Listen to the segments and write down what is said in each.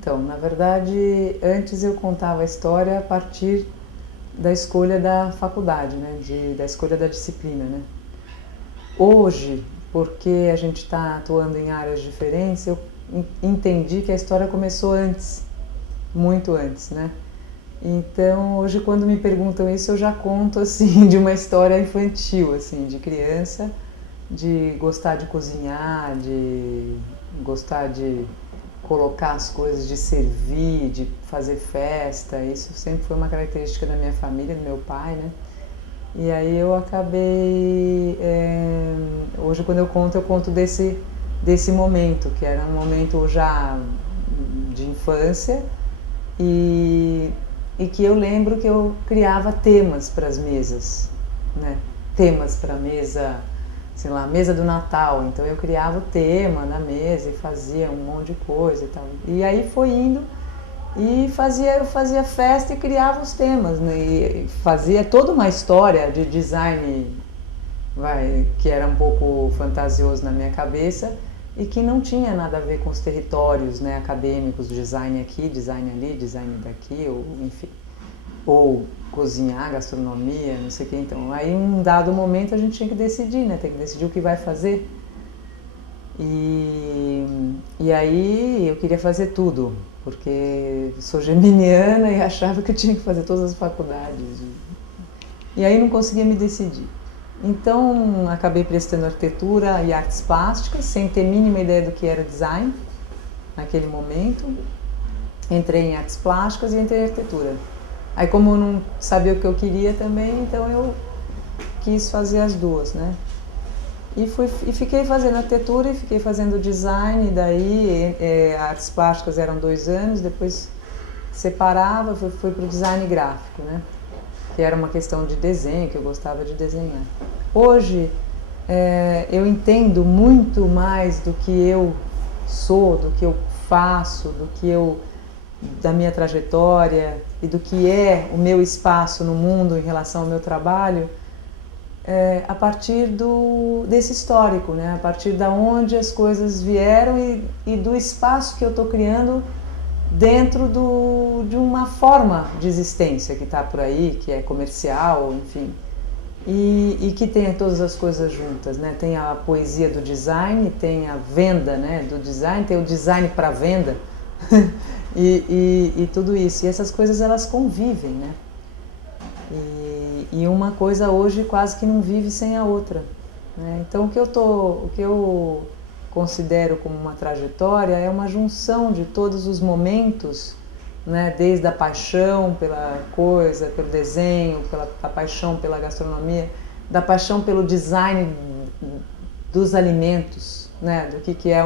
Então, na verdade, antes eu contava a história a partir da escolha da faculdade, né? Da escolha da disciplina, né? Hoje, porque a gente está atuando em áreas diferentes, eu entendi que a história começou antes, muito antes, né? Então, hoje quando me perguntam isso, eu já conto assim de uma história infantil, assim, de criança, de gostar de cozinhar, de gostar de colocar as coisas, de servir, de fazer festa. Isso sempre foi uma característica da minha família, do meu pai, né? E aí eu acabei, hoje quando eu conto desse momento, que era um momento já de infância e, e que eu lembro que eu criava temas para as mesas, né? Temas para a mesa, sei lá, mesa do Natal. Então eu criava o tema na mesa e fazia um monte de coisa e tal. E aí foi indo e eu fazia festa e criava os temas, né? E fazia toda uma história de design, que era um pouco fantasioso na minha cabeça e que não tinha nada a ver com os territórios, né, acadêmicos, design aqui, design ali, design daqui, ou enfim, ou cozinhar, gastronomia, não sei o que. Então, aí em um dado momento a gente tinha que decidir, né, tem que decidir o que vai fazer. E aí eu queria fazer tudo, porque sou geminiana e achava que eu tinha que fazer todas as faculdades. E aí não conseguia me decidir. Então acabei prestando arquitetura e artes plásticas, sem ter mínima ideia do que era design naquele momento. Entrei em artes plásticas e entrei em arquitetura. Aí como eu não sabia o que eu queria também, então eu quis fazer as duas, né? E fiquei fazendo arquitetura e fiquei fazendo design, e daí artes plásticas eram 2 anos, depois separava, fui para o design gráfico, né? Que era uma questão de desenho, que eu gostava de desenhar. Hoje eu entendo muito mais do que eu sou, do que eu faço, da minha trajetória e do que é o meu espaço no mundo em relação ao meu trabalho, a partir desse histórico, né? A partir da onde as coisas vieram e do espaço que eu estou criando dentro de uma forma de existência que está por aí, que é comercial, enfim, e que tem todas as coisas juntas, né? Tem a poesia do design, tem a venda, né, do design, tem o design para venda e tudo isso. E essas coisas elas convivem, né? E uma coisa hoje quase que não vive sem a outra, né? Então o que eu considero como uma trajetória é uma junção de todos os momentos, né? Desde a paixão pela coisa, pelo desenho, a paixão pela gastronomia, da paixão pelo design dos alimentos, né? Do que é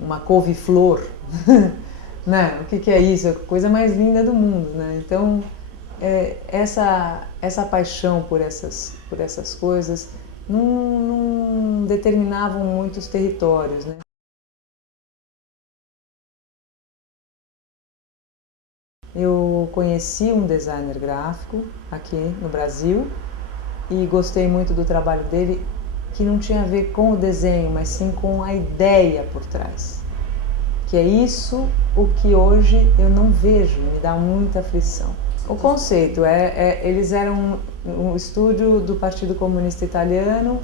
uma couve-flor, né? O que é isso? É a coisa mais linda do mundo, né? Então essa paixão por essas coisas não determinavam muitos territórios, né? Eu conheci um designer gráfico aqui no Brasil e gostei muito do trabalho dele, que não tinha a ver com o desenho, mas sim com a ideia por trás. Que é isso o que hoje eu não vejo, me dá muita aflição. O conceito eles eram um estúdio do Partido Comunista Italiano.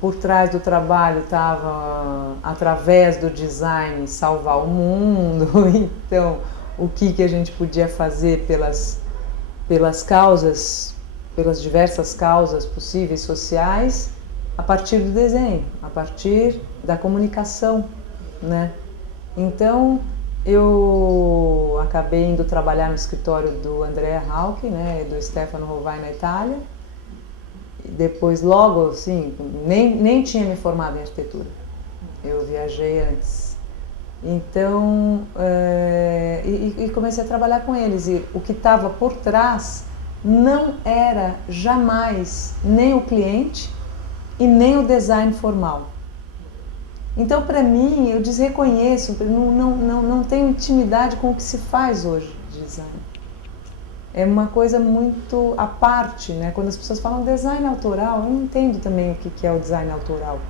Por trás do trabalho estava, através do design, salvar o mundo. Então, o que a gente podia fazer pelas causas, pelas diversas causas possíveis sociais, a partir do desenho, a partir da comunicação, né? Então, eu acabei indo trabalhar no escritório do Andrea Hauck, né, e do Stefano Rovai na Itália. Depois, logo assim, nem tinha me formado em arquitetura. Eu viajei antes. Então, e comecei a trabalhar com eles. E o que estava por trás não era jamais nem o cliente e nem o design formal. Então, para mim, eu desreconheço, não tenho intimidade com o que se faz hoje de design. É uma coisa muito à parte, né? Quando as pessoas falam design autoral, eu não entendo também o que é o design autoral.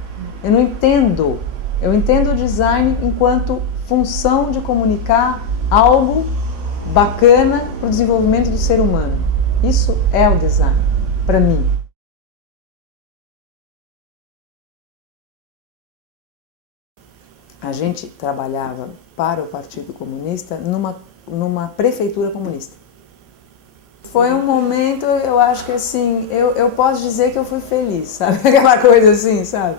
Eu não entendo. Eu entendo o design enquanto função de comunicar algo bacana para o desenvolvimento do ser humano. Isso é o design, para mim. A gente trabalhava para o Partido Comunista numa prefeitura comunista. Foi um momento, eu acho que assim, eu posso dizer que eu fui feliz, sabe? Aquela coisa assim, sabe?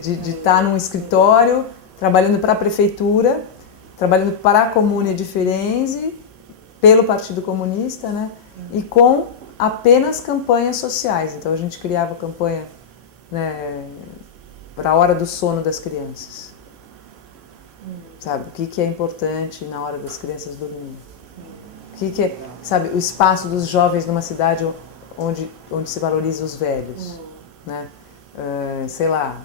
De estar num escritório, trabalhando para a prefeitura, trabalhando para a Comune de Firenze, pelo Partido Comunista, né? E com apenas campanhas sociais. Então a gente criava campanha, né, para a hora do sono das crianças. Sabe? O que é importante na hora das crianças dormirem? O que é, sabe, o espaço dos jovens numa cidade onde se valoriza os velhos, né? Sei lá,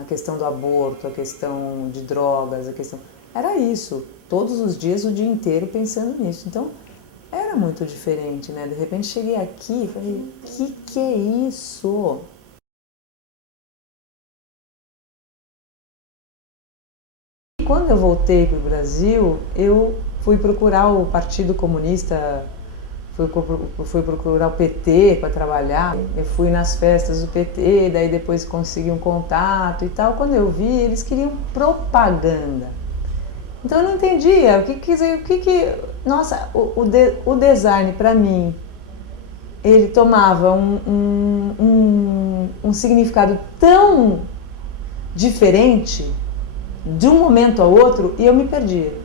a questão do aborto, a questão de drogas, a questão... Era isso, todos os dias, o dia inteiro pensando nisso. Então, era muito diferente, né? De repente cheguei aqui e falei, o que é isso? E quando eu voltei para o Brasil, eu fui procurar o Partido Comunista, fui procurar o PT para trabalhar. Eu fui nas festas do PT, daí depois consegui um contato e tal. Quando eu vi, eles queriam propaganda. Então eu não entendia nossa, o design para mim, ele tomava um significado tão diferente de um momento ao outro e eu me perdia.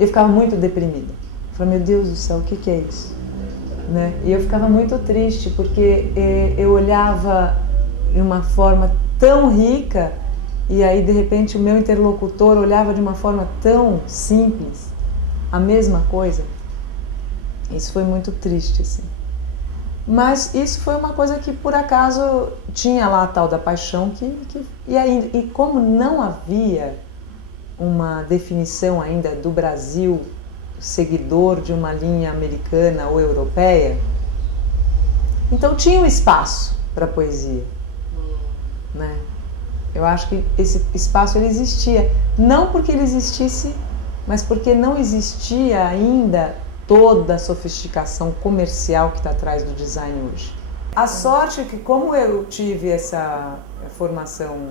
Eu ficava muito deprimida. Eu falei, meu Deus do céu, o que é isso? Né? E eu ficava muito triste porque eu olhava de uma forma tão rica e aí de repente o meu interlocutor olhava de uma forma tão simples, a mesma coisa. Isso foi muito triste, assim. Mas isso foi uma coisa que por acaso tinha lá a tal da paixão e como não havia uma definição ainda do Brasil seguidor de uma linha americana ou europeia, então tinha um espaço para a poesia, né? Eu acho que esse espaço ele existia, não porque ele existisse, mas porque não existia ainda toda a sofisticação comercial que está atrás do design hoje. A sorte é que, como eu tive essa formação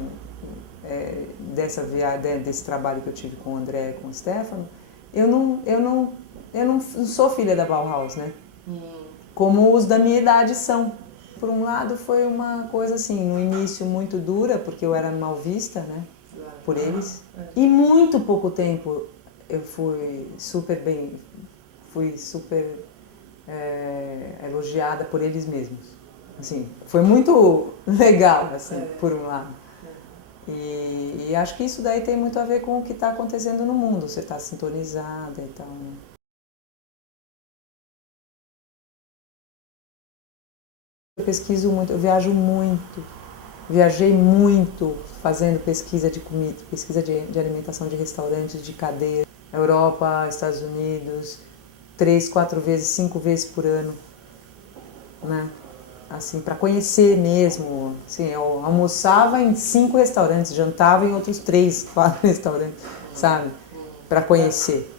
desse trabalho que eu tive com o André e com o Stefano, eu não sou filha da Bauhaus, né? Como os da minha idade são. Por um lado foi uma coisa assim, no início muito dura, porque eu era mal vista, né, por eles. E muito pouco tempo eu fui super elogiada por eles mesmos. Assim, foi muito legal, assim, por um lado. E acho que isso daí tem muito a ver com o que está acontecendo no mundo, você está sintonizada e tal, né? Eu pesquiso muito, eu viajo muito, viajei muito fazendo pesquisa de comida, pesquisa de alimentação de restaurantes, de cadeia, Europa, Estados Unidos, 3, 4 vezes, 5 vezes por ano, né? Assim, para conhecer mesmo, assim, eu almoçava em 5 restaurantes, jantava em outros 3, 4 restaurantes, sabe? Para conhecer,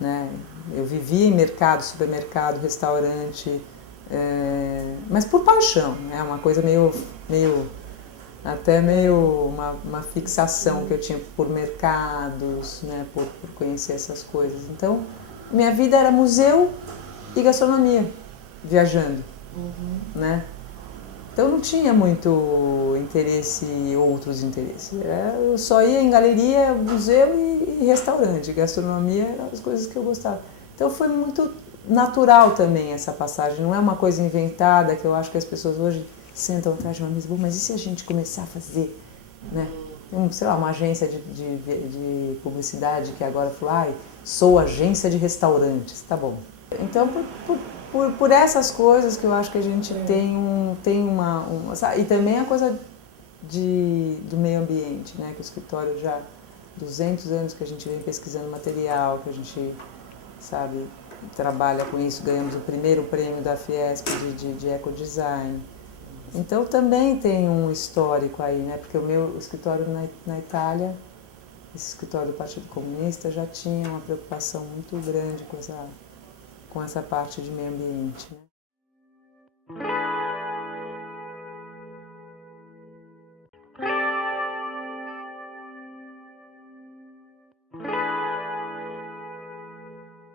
né? Eu vivia em mercado, supermercado, restaurante, mas por paixão, né? Uma coisa meio uma fixação que eu tinha por mercados, né? Por conhecer essas coisas. Então, minha vida era museu e gastronomia, viajando, né? Então não tinha muito interesse, outros interesses. Eu só ia em galeria, museu e restaurante. Gastronomia eram as coisas que eu gostava. Então foi muito natural também essa passagem. Não é uma coisa inventada que eu acho que as pessoas hoje sentam atrás de uma mesa. Mas e se a gente começar a fazer, né? Sei lá, uma agência de publicidade que agora falou, sou agência de restaurantes, tá bom. Então por essas coisas que eu acho que a gente tem uma e também a coisa do meio ambiente, né? Que o escritório já 200 anos que a gente vem pesquisando material, que a gente, sabe, trabalha com isso, ganhamos o primeiro prêmio da Fiesp de ecodesign. Então também tem um histórico aí, né? Porque o meu escritório na Itália, esse escritório do Partido Comunista já tinha uma preocupação muito grande com essa parte de meio ambiente, né?